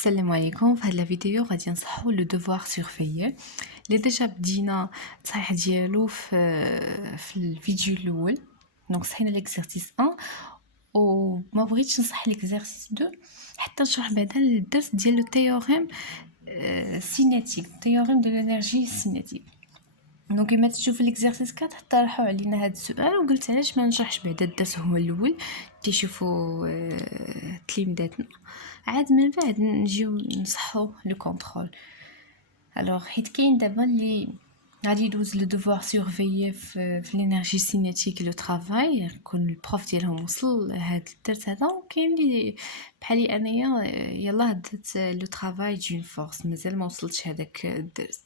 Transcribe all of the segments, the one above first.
السلام عليكم. في هاد الفيديو غادي نصحو لو دوفوار سورفيي اللي ديجا بدينا التصحيح ديالو في الفيديو الاول. دونك صحينا ليكزارسيس 1 وما بغيتش نصح ليكزارسيس 2 حتى نشرح بعدا الدرس ديال لو تيوريم سينيتيك، تيوريم دو لانرجي سينيتيك. دونك كما تشوف ليكزارسيس 4 حتى راحوا علينا هاد السؤال وقلت علاش ما نشرحش بعدا الدرس هو الاول تيشوفوا تلميذاتنا، عاد من بعد نجيو نصحو لو كونترول. الوغ حيت كاين دابا اللي غادي يدوز لو دوفوار سورفيي في لينيرجي سينيتيك لو طرافاي، يكون البروف ديالهم وصل هاد الدرس هذا، وكاين اللي بحالي انايا يلاه درت لو طرافاي دون فورس مازال ما وصلتش هذاك الدرس.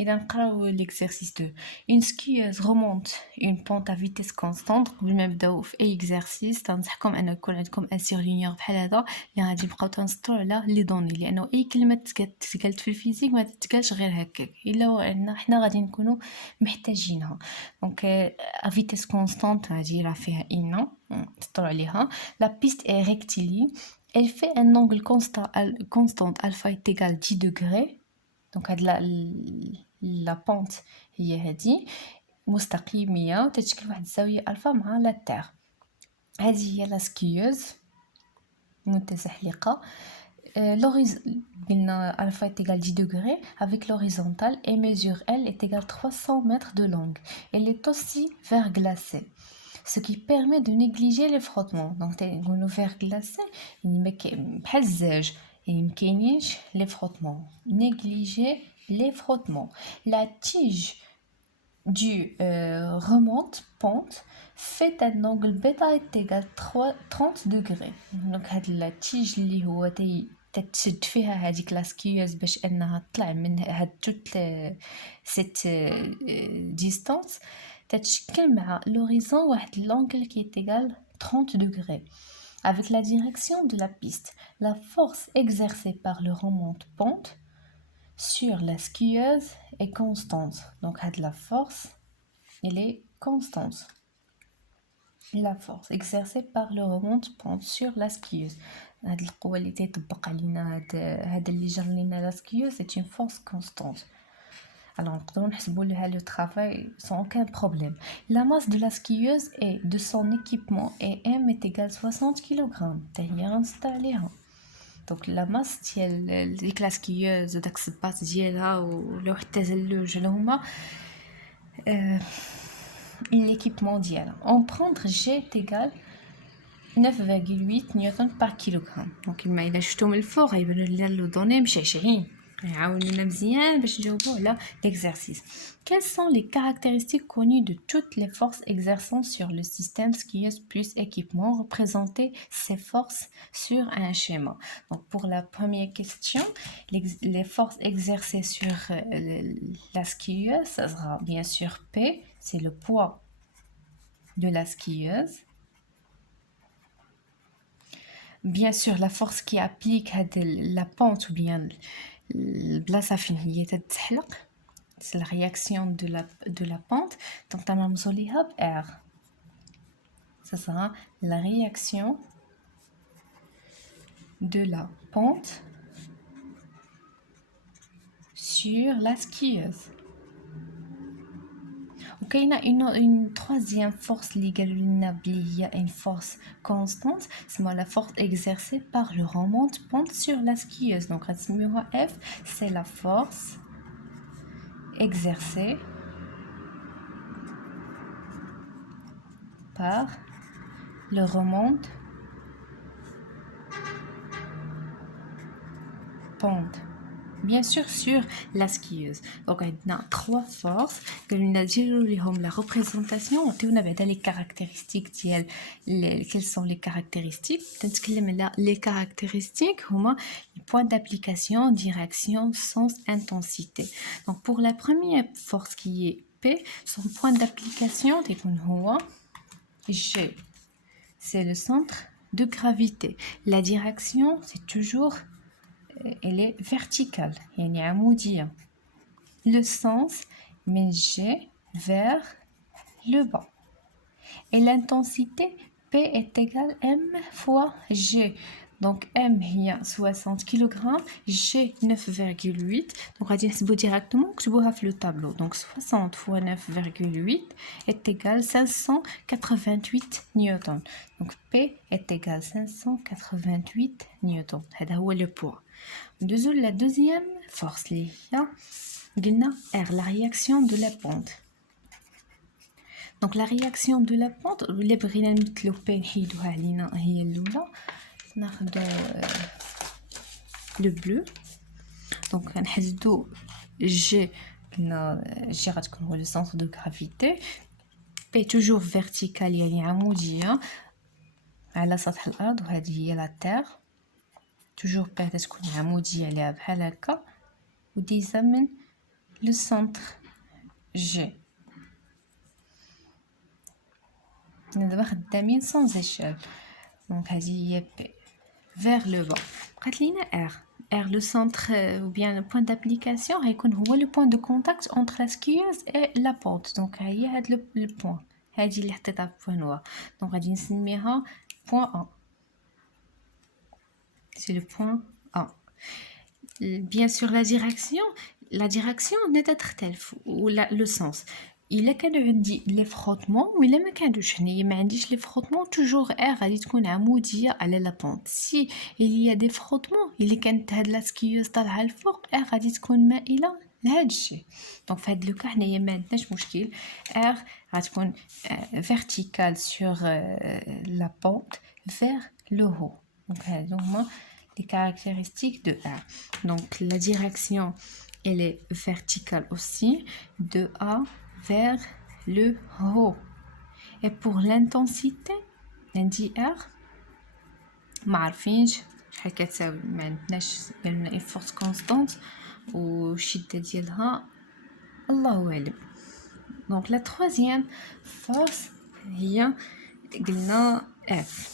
إذا نقراو l'exercice 2. Une skieuse remonte une pente à vitesse constante. قبل ما نبداو في اي exercice تنصحكم ان يكون عندكم ان سيرلينيور بحال هذا اللي غادي نبقاو تنسطرو على لي دوني، لانه اي كلمه تقالت في الفيزيك ما تتقالش غير هكاك الا ان حنا غادي نكونوا محتاجينها. دونك à vitesse constante غادي راه فيها ان تسطروا عليها. La piste est rectiligne, elle fait un angle constant alpha est égal 10 degrés. دونك هاد لا بونت هي هادي مستقيميه وتتشكل واحد الزاويه الفا مع لا تير. هذه هي لا سكيوز متزحلقه. l'horizon قلنا الفا est égal 10 degrés avec l'horizontale et mesure L est égal 300 mètres de longue. Elle est aussi verglacée, ce qui permet de négliger les frottements. donc نقولوا verglacé يعني بحال الزاج، يعني مكاينينش les frottements. négliger les frottements. La tige du remonte pente fait un angle bêta est égal 30 degrés. donc هاد la tige اللي هو تتشد فيها هذيك لاسكيوز باش انها تطلع من هاد توت سيت ديستانس، تتشكل مع l'horizon واحد l'angle qui est égal 30 degrés. Avec la direction de la piste, la force exercée par le remonte-pente sur la skieuse est constante. Donc la force, elle est constante. La force exercée par le remonte-pente sur la skieuse. هاد القوة اللي تيطبق علينا هاد اللي جر لينا لا سكيوز c'est une force constante. Alors نقدروا نحسبوا لها le travail sans aucun problème. La masse de la skieuse et de son équipement EM est égale 60 kg. تاهي غنسطا عليها. دونك لا ماس ديال ديك لا سكيوز وداك الصباط ديالها ولو حتى زلوج ولا هما l'équipement ديالها. En prendre G est égal 9,8 نيوتن par kilogramme. دونك كما الا شفتو من الفوق غيبانوا لنا لو دوني مشعشعين، يعاونونا مزيان باش نجاوبوا على l'exercice. Quelles sont les caractéristiques connues de toutes les forces exerçant sur le système skieuse plus équipement? Représenter ces forces sur un schéma. Donc pour la première question, les forces exercées sur la skieuse, ça sera bien sûr P, c'est le poids de la skieuse. Bien sûr la force qui applique la pente ou bien البلاصه فين هي تتحلق، c'est la réaction de la pente. donc تنرمزو ليها ب R. ça sera la réaction de la pente sur la skieuse. وكاينه une troisième force اللي قالوا لنا بلي هي une force constante، اسمها la force exercée par le remonte-pente sur la skieuse. donc غنسميوها F. c'est la force exercée par le remonte-pente bien sûr sur la skieuse. donc on a trois forces que nous avons لهم la représentation وعطيونا بعدا les caractéristiques ديال quelles sont les caractéristiques. تنتكلم على les caractéristiques هما point d'application, direction, sens, intensité. donc pour la première force qui est P, son point d'application تيكون هو G, c'est le centre de gravité. la direction c'est toujours elle est verticale, يعني عمودية. le sens من G vers le bas. et l'intensité P est égale M fois G. Donc M هي 60 kg, G 9,8. Donc غادي نحسبو directement نكتبوها في le tableau. Donc 60 fois 9,8 est égal 588 newtons. Donc P est égal 588 newtons. هذا هو le poids. ندوزو la deuxième force اللي هي قلنا R, la réaction de la pente. Donc la réaction de la pente اللي بغينا نمثلو P نحيدوها علينا هي الاولى. ناخدو لو بلو. دونك غنحددو جي. قلنا جي غتكون هو لو سونتر دو غرافيتي. بي توجور فيرتيكال يعني عموديه على سطح الارض، وهذه هي لا تير. توجور بي تكون عموديه عليها بحال هكا، وديزا من لو سونتر جي. دابا خدامين سون ايشيل. دونك هذه هي بي vers le bas. قالت لينا R. R, le centre ou bien le point d'application هيكون هو le point de contact entre la skieuse et la pente. Donc هي هاد le point. هادي اللي حطيتها في point noir. Donc غادي نسميها point A. C'est le point A. Bien sûr la direction نتختلف ولا le sens. إلا كانوا عندي لي فروتمون وإلا ما كانوش، هنايا ما عنديش لي فروتمون توجور ار غادي تكون عموديه على لا بونط. سي إليا دي فروتمون، إلا كانت هاد لا سكيوز طالعه الفوق، ار غادي تكون مائله لهاد الشيء. دونك في هاد لوكا حنايا ما عندناش مشكل، ار غتكون فيرتيكال سور لا بونط فير لو هو. دونك هادو هما les caractéristiques de R. Donc la direction elle est verticale aussi de A vers le haut. Et pour l'intensité عندي R ما عارفينش شحال كتساوي، ما عندناش قالنا une force constante والشده ديالها الله اعلم. Donc la troisième force هي قلنا F،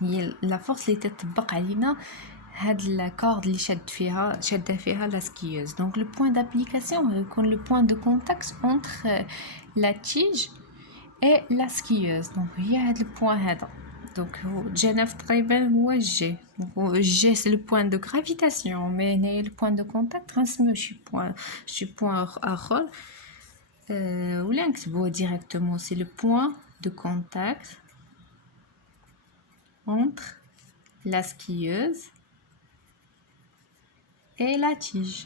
هي لا فورس اللي تطبق علينا هاد لاكورد اللي شاده فيها لا سكيوز. دونك لو بوين دابليكاسيون يكون لو بوين دو كونتاكت اونتر لا تيج اي لا سكيوز. دونك هي هاد البوين هذا. دونك جناف تقريبا هو جي. دونك جي سي لو بوين دو غرافيتاسيون، مي هنايا لو بوين دو كونتاكت غنسميو شي بوين اخر، ولا نكتبوه ديريكتومون سي لو بوين دو كونتاكت entre la skieuse et la tige.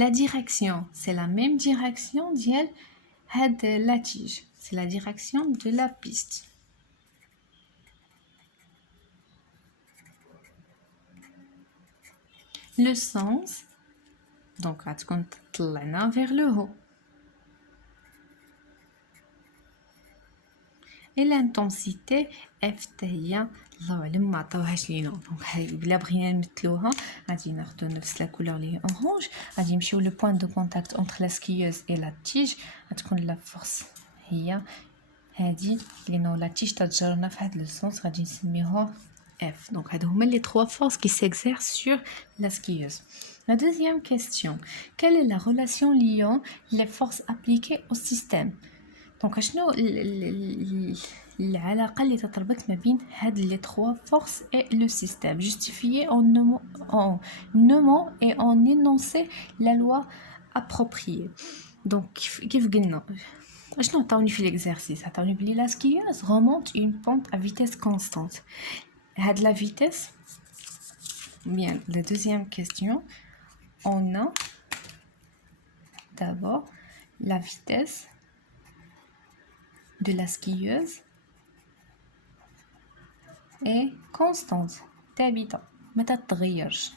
La direction, c'est la même direction de la tige. C'est la direction de la piste. Le sens, donc vers le haut. Et l'intensité F هي الله اعلم ما عطاوهاش لينا. دونك الا بغينا نمثلوها غادي ناخذ نفس لا كولور اللي اورانج، غادي نمشيو لو بوين دو كونتاكت انتر لا سكيوز اي لا تيج. غتكون لا فورس هي هادي لانه لا تيج تتجرنا في هاد لو سونس، غادي نسميوها F. Donc هادو هما لي 3 forces qui s'exercent sur la skieuse. La deuxième question, quelle est la relation liant les forces appliquées au système? دونك شنو العلاقه اللي تتربط ما بين هاد لي 3 فورس اي لو سيستيم؟ جوستيفيي en nommant et en énoncer la loi appropriée. دونك كيف قلنا شنو عطاوني في ليكزارسيس؟ عطاوني بلي لا سكيوز remonte une pente à vitesse constante. هاد لا vitesse bien. La deuxième question, on a d'abord la vitesse de la skieuse est constante, ثابتة ما تتغيرش.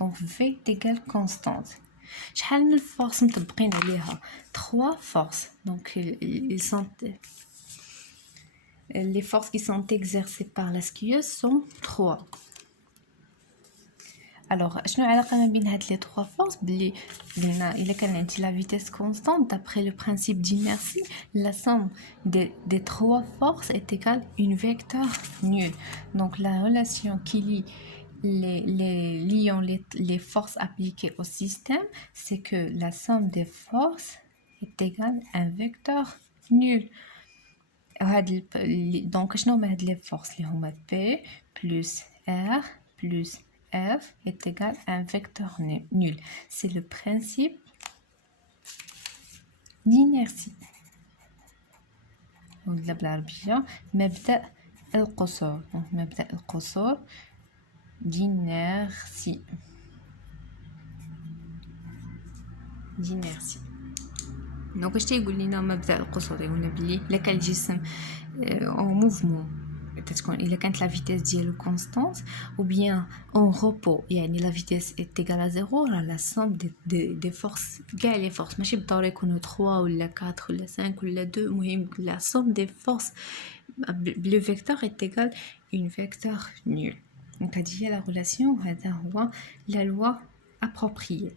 donc V égale constante. شحال من الفورس مطبقين عليها؟ 3 forces. donc ils sont les forces qui sont exercées par la skieuse sont 3. alors شنو العلاقه ما بين هاد لي 3 فورس؟ بلي قلنا الا كان عندي لا فيتيس كونستانت d'après le principe d'inertie la somme des 3 forces est égale une vecteur nulle. donc la relation qui lie les forces appliquées au système, c'est que la somme des forces est égale à un vecteur nul. Donc شنو هما هاد لي فورس اللي هما P plus R plus F est égal à un vecteur nul. C'est le principe d'inertie. ولا بالعربية مبدأ القصور. مبدأ القصور d'inertie. دونك اش تيقول لنا مبدأ القصور؟ يقولنا بلي الا كان الجسم en mouvement تتكون الا كانت لا فيتيس ديالو كونستانت ou bien en repos يعني لا فيتيس est égale à 0 راه لا somme des forces كاع لي فورس ماشي بالضروري يكونوا 3 ولا 4 ولا 5 ولا 2 المهم la somme des forces le vecteur est égal une vecteur nul. Donc هذه هي la relation وهذا هو la loi appropriée.